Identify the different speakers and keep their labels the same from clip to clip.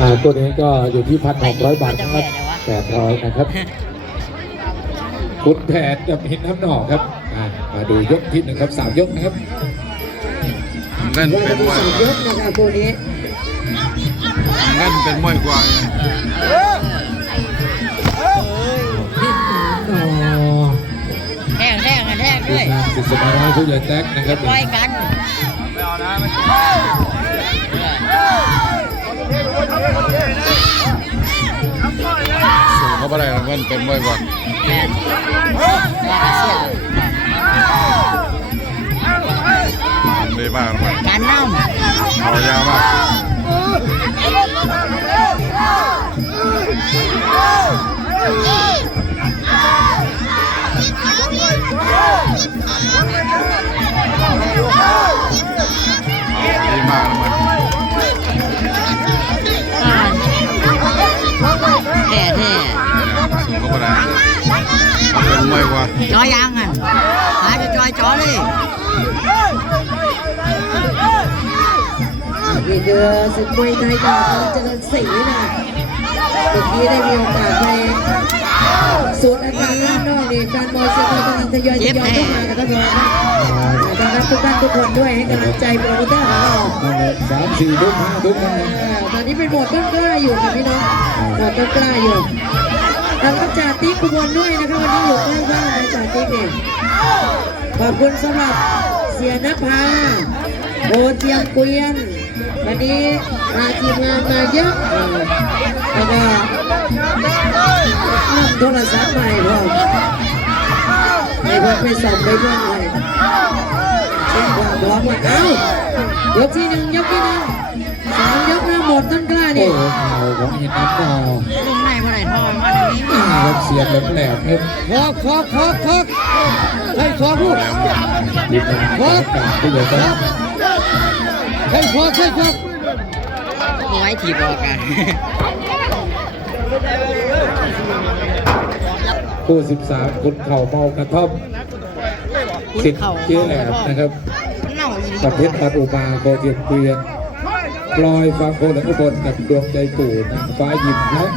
Speaker 1: อ่าตัวนี้ก็อยู่ที่พันหกร้อยบาทนะครับแปดร้อยนะครับคุณแผนกับหินน้ำหนอกครับอ่ามาดูยกที่หนึ่งครับสามยกนะครับ
Speaker 2: เงิน
Speaker 3: ว่า
Speaker 2: เป็
Speaker 3: จะ
Speaker 2: น
Speaker 3: มี
Speaker 2: มวย
Speaker 3: สามยกนะครับคู่นี้
Speaker 2: เงินเป็นมวยกว่าไง
Speaker 1: อ๋อ
Speaker 4: แทงแทงกันแทง
Speaker 1: คุ
Speaker 4: ด้
Speaker 1: ณ
Speaker 4: วย
Speaker 1: นางศิษย์มาผู้ใหญ่แท็กนะครับ
Speaker 4: ปล่อยกัน
Speaker 2: สู้เขาบ่ได้รอกเงินเป็นมวยกว่า
Speaker 4: แม่นว่าเสีย
Speaker 2: ดีมากเลย
Speaker 4: การน้
Speaker 2: เอายาวมาก
Speaker 4: อ
Speaker 2: ย
Speaker 4: ยังอะหาจะจอยจอเลย
Speaker 3: นี่คือศึกมวยไทยกับน้องเจริญศรีนะเมื่อกี้ได้มีโอกาสไปสูดอากาศด้านนอกนี่การมวยเสียงมวยกำลังทยอยทยอยเข้ามากันท่านผู้ชมครับต้อนรับทุกท่านทุกคนด้วยให้กำลังใจโปรโมเตอร์ของเรา
Speaker 1: นั่นแหละสามสี่ยกห้ายกนะ
Speaker 3: เออตอนนี้เป็นโหมดต้นกล้าอยู่ค่ะพี่น้องโหมดต้นกล้าอยู่ แล้วก็จ่าติ๊กขบวนด้วยนะคะวันนี้อยู่ข้างบ้านนะจ่าติ๊กเองขอบคุณสำหรับเสียนภาโอเทียมเกวียน วันนี้มาทีมงานมาเยอะแล้วก็นั่งโทรศัพท์ใหม่พร้อมให้เพื่อนไปส่งไปเพื่อนเลยเช็คความพร้อมว่าเอ้ายกที่หนึ่งยกที่หนึ่งสามยกหน้าหมดต้นกล้า
Speaker 1: โอ้
Speaker 3: นี่
Speaker 1: โหเข่าของหินน้ำหนอก
Speaker 4: ลุงในว่า ไหนทองมาตรงนี้
Speaker 1: อ่าครับเสียงแหลมๆครับ
Speaker 3: คอกคอกคอกคอกให้คอกลูก
Speaker 1: ทีมงานขอการผู้ใหญ่แท็ก
Speaker 3: ให้คอกให้คอก
Speaker 4: เอาไว้ถีบออกกัน
Speaker 1: คู่สิบสามคุณเข่าเมากระท่อมสิทธิ์เชี่ยแหลมนะครับ
Speaker 4: เน่าอี
Speaker 1: กับเพชรปัดอุมาโกเทียนเกวียนปลอยฟางโคและอุบลกับดวงใจปู่นางฟ้ายิมนะ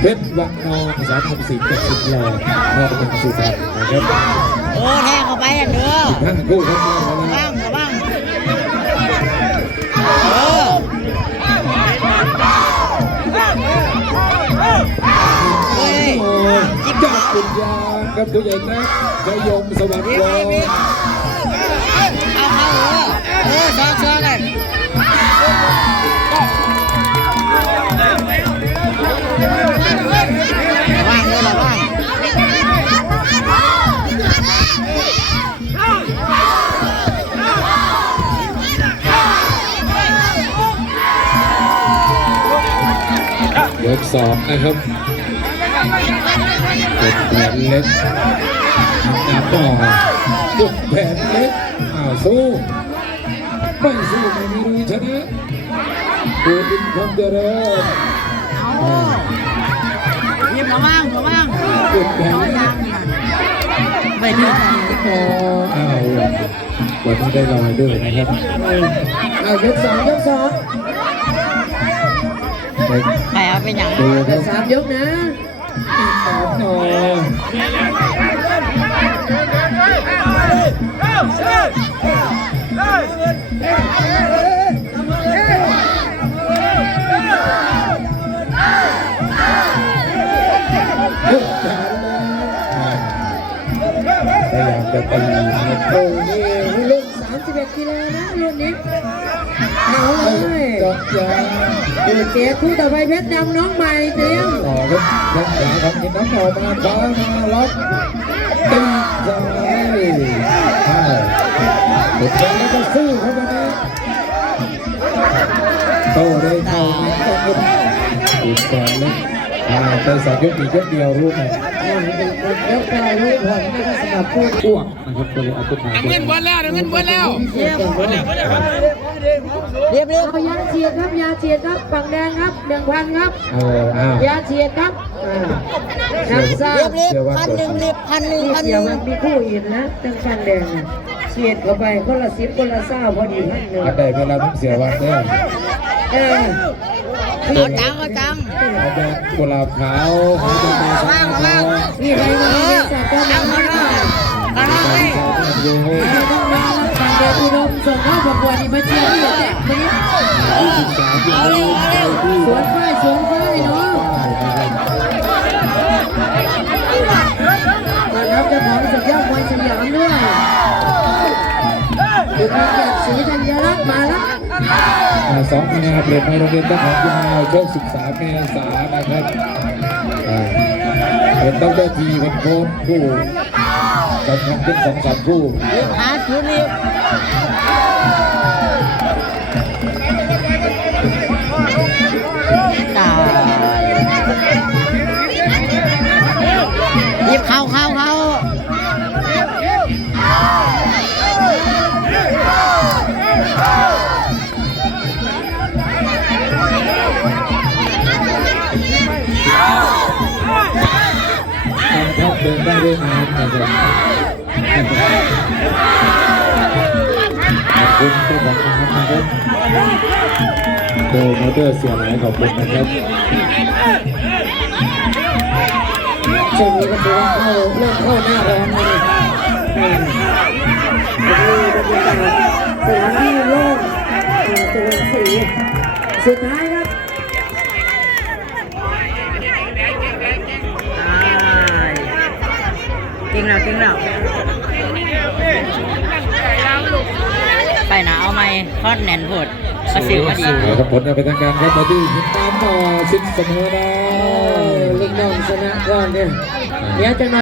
Speaker 1: เพชรวังนองสามพันสี่กับสิบหล่อพอเป็นสุพรรณนะครับ
Speaker 4: โอ้แทงเข้าไปอะเด้อ
Speaker 1: ทั้งคู่ทั้งคู่นะ
Speaker 4: บ้างระบ้างเออเฮ้ย
Speaker 1: โอ้ยจับปุญญากับผู้ใหญ่นะชยมสวัสดิ์
Speaker 4: ย
Speaker 1: กสองนะครับกดแผนเล็กน้ำต่อกดแผนเล็กอ้าวสู้ไม่สู้ไม่มีลุยชนะปูดินคำเจริญ
Speaker 4: เอายิ้มระวังระวัง
Speaker 1: กดแผนเล็ก
Speaker 4: ไปเรื่อย
Speaker 1: โอ้อ้าววันนี้ได้ลอยด้วยนะครับ
Speaker 3: เอายกสองยกสอง
Speaker 1: ไป
Speaker 4: ไปเอาไปอย่าง
Speaker 1: ดูครับ
Speaker 3: สามยกนะ
Speaker 1: โอ้ยกแขนเลยพยายามจะตีนะครับ
Speaker 3: โอ้นี่รุ่น 31กิโลนะรุ่นนี้เอาเลย
Speaker 1: จอกยาง
Speaker 3: ดูเจ๊คู่ต่อไปเพชรดำน้องใหม่เตรียม
Speaker 1: ต่อครับแข้งขวาของกินน้ำออกมาฟ้ามาล็อกตีซ้ายอ้าวกดแขนแล้วก็สู้เข้ามานะโตได้เท่าต้องกดกดแขนเลย อ่าไปสองยกอีกยกเดียวรู้ไหม
Speaker 3: อ่าเป็นคนยกไปรู้ผลนะคะสำหรับคู่
Speaker 1: อ้วกนะครับก็เลยเอาขึ้นมาเงินวันแล้ว
Speaker 3: เงินเบิ้ลแล้วเรียบเรียบเรียบเอายาเฉียดครับยาเฉียดครับฝั่งแดงครับหนึ่งพันครับ
Speaker 1: ยา
Speaker 3: เฉียดครับอ่าทางซ้า
Speaker 4: เรียบเรียบพันหนึ่งเรียบพันหนึ่งพันหนึ่ง
Speaker 3: มันมีคู่อื่นนะตั้งฟันแดงเฉียดเข้าไปคนละสิบคนละเศร้าพอดีพันหนึ่ง
Speaker 1: อันใดเวลาผมเสียวันเนี่ย
Speaker 3: เอา
Speaker 4: จังเอาจัง
Speaker 1: กุหลาบขาวอาจารย์ตาสาง
Speaker 3: นี่ใครมาเรียนสอบก็มา
Speaker 4: เอา
Speaker 3: ให้
Speaker 4: เขาเนาะเอาเขา
Speaker 1: อาจาร
Speaker 4: ให้
Speaker 1: ย์ชาวบ้าน
Speaker 3: นั้น้องๆรับกเดียนอุดมส่งเข้าประกวดอีกมาเชียร์ที่แจกวันนี้
Speaker 1: ยี่สิบสาเร็วเอาเร็ว
Speaker 3: สวนฝ้ายสวนฝ้ายเนาะ สองคะแนนครับเหรียญใโรงเรียนต้างข
Speaker 1: องคุณนายโชคศึกษาเมษานะครับเป็นต้องได้ทีเป็นโค้ชคู่กำลังเป็นสองสามคู่
Speaker 4: อาชุ
Speaker 1: ลี ได้ด้วยนะครับขอบคุณเจ้าของร้านนะครับโดยมอเตอร์เสียหลายขอบคุณนะครับ
Speaker 3: ช่วงนี้ก็ถือว่าเข้าเริ่มเข้าหน้าร้อนแล้วนี่บรรยากาศสถานที่โล่งเจริญศรีสุดท้ายครับ
Speaker 4: แล้วจริงแล้วไปนะเอาไม้ทอดแน่นผดก็สิวก็ดี
Speaker 1: ครับผลเอาไปทางการครับมาดูติดตามต่อสิทธิ์เสมอนะ
Speaker 3: ลูกน้องชนะก่อนเนี่ยเดี๋ยวจะมา